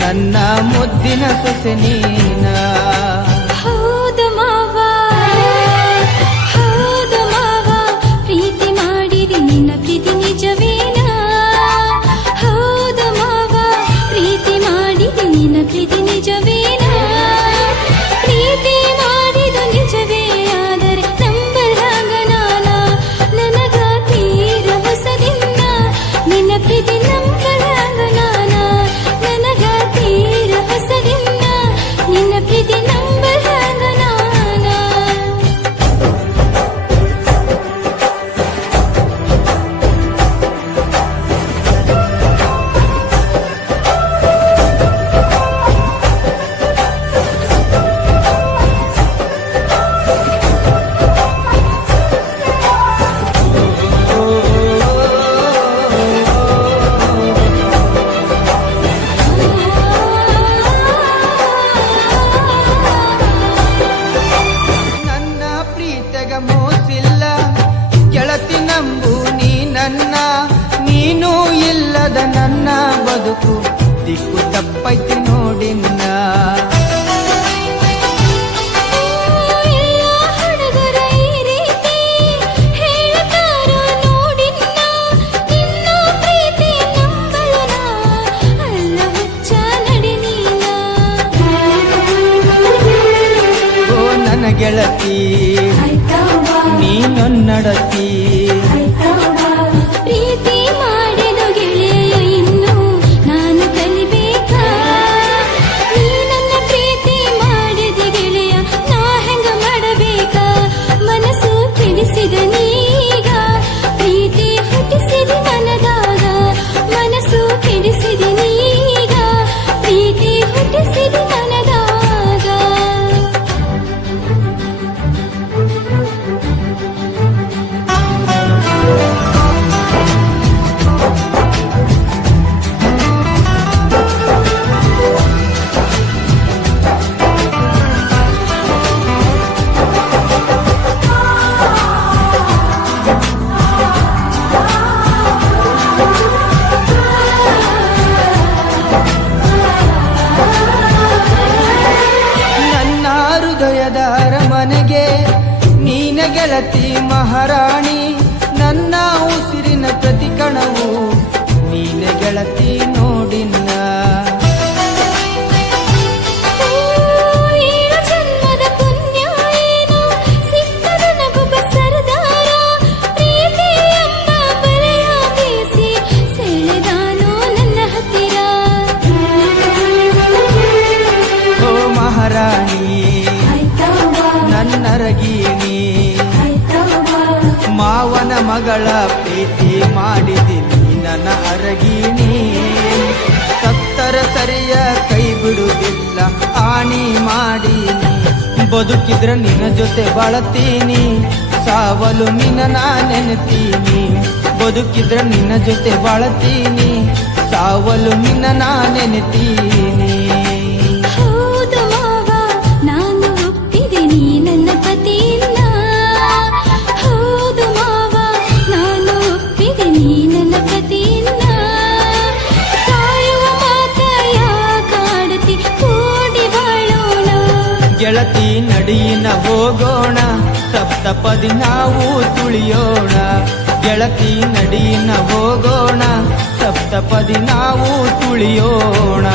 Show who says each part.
Speaker 1: ನನ್ನ ಮುದ್ದಿನ ಸೊಸೆ ನೀನ?
Speaker 2: ನಂಬಲನ ದಿಕ್ಕು ಹುಚ್ಚ ನಡಿ ನೀನ.
Speaker 1: ಓ ನನ್ನ ಗೆಳತಿ ನೀನೊನ್ನಡತಿ ಗೆಳತಿ ಮಹಾರಾಣಿ ನನ್ನ ಉಸಿರಿನ ಪ್ರತಿ ಕಣವು ನೀನೆ ಗೆಳತಿ ನೋಡಿನ್ನ ಮಗಳ ಪ್ರೀತಿ ಮಾಡಿದಿ ನನ್ನ ಅರಗೀನಿ. ಸತ್ತರ ಸರಿಯ ಕೈ ಬಿಡುವುದಿಲ್ಲ, ಆಣಿ ಮಾಡೀನಿ. ಬದುಕಿದ್ರ ನಿನ್ನ ಜೊತೆ ಬಾಳತೀನಿ, ಸಾವಲು ನಿನ್ನ ನೆನೆತೀನಿ. ಬದುಕಿದ್ರ ನಿನ್ನ ಜೊತೆ ಬಾಳತೀನಿ, ಸಾವಲು ನಿನ್ನ ನೆನೆತೀನಿ. ಗೆಳತಿ ನಡಿಯಿನ ಹೋಗೋಣ ಸಪ್ತಪದಿ ನಾವು ತುಳಿಯೋಣ. ಗೆಳತಿ ನಡಿಯಿನ ಹೋಗೋಣ ಸಪ್ತಪದಿ ನಾವು ತುಳಿಯೋಣ.